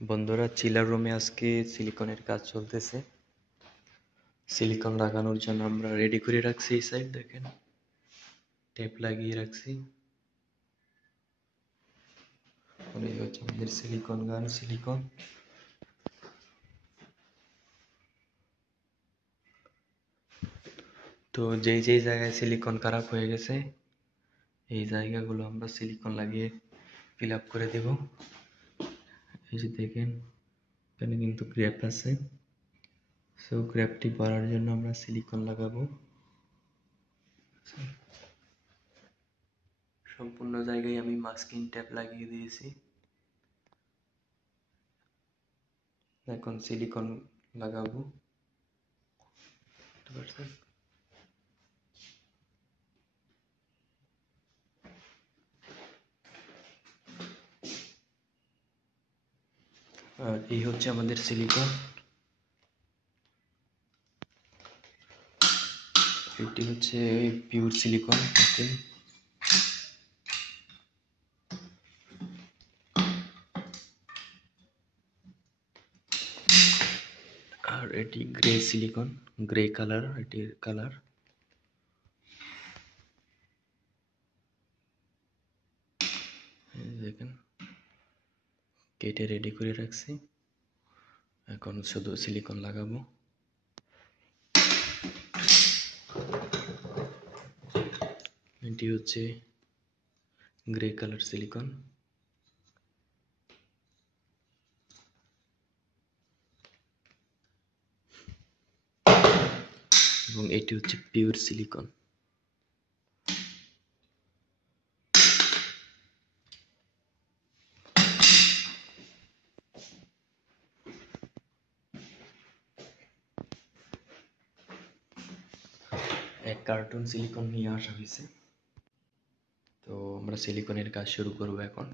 বন্ধুরা, চিলার রুমে আজকে সিলিকনের কাজ চলতেছে। সিলিকন লাগানোর জন্য আমরা রেডি করে রাখছি। এই সাইড দেখেন, টেপ লাগিয়ে রাখছি। এই হচ্ছে আমাদের সিলিকন গান। সিলিকন তো যেই যেই জায়গায় সিলিকন খারাপ হয়ে গেছে, এই জায়গাগুলো আমরা সিলিকন লাগিয়ে ফিল আপ করে দেব। এই যে দেখেন, এখানে কিন্তু গ্র্যাপ আছে। সো গ্র্যাপটি ভরার জন্য আমরা সিলিকন লাগাবো। সম্পূর্ণ জায়গায় আমি মাস্কিং ট্যাপ লাগিয়ে দিয়েছি। এখন সিলিকন লাগাবো। আর এই হচ্ছে আমাদের সিলিকন। এটি হচ্ছে পিওর সিলিকন। ওকে, আর এটি গ্রে সিলিকন, গ্রে কালার, এটির কালার। দেখেন, কেটে রেডি করে রাখছি। এখন শুধু সিলিকন লাগাবো। এটি হচ্ছে গ্রে কালার সিলিকন। এবং এটি হচ্ছে পিওর সিলিকন। এক কার্টুন সিলিকন নিয়ে আসা হয়েছে। তো আমরা সিলিকনের কাজ শুরু করব এখন।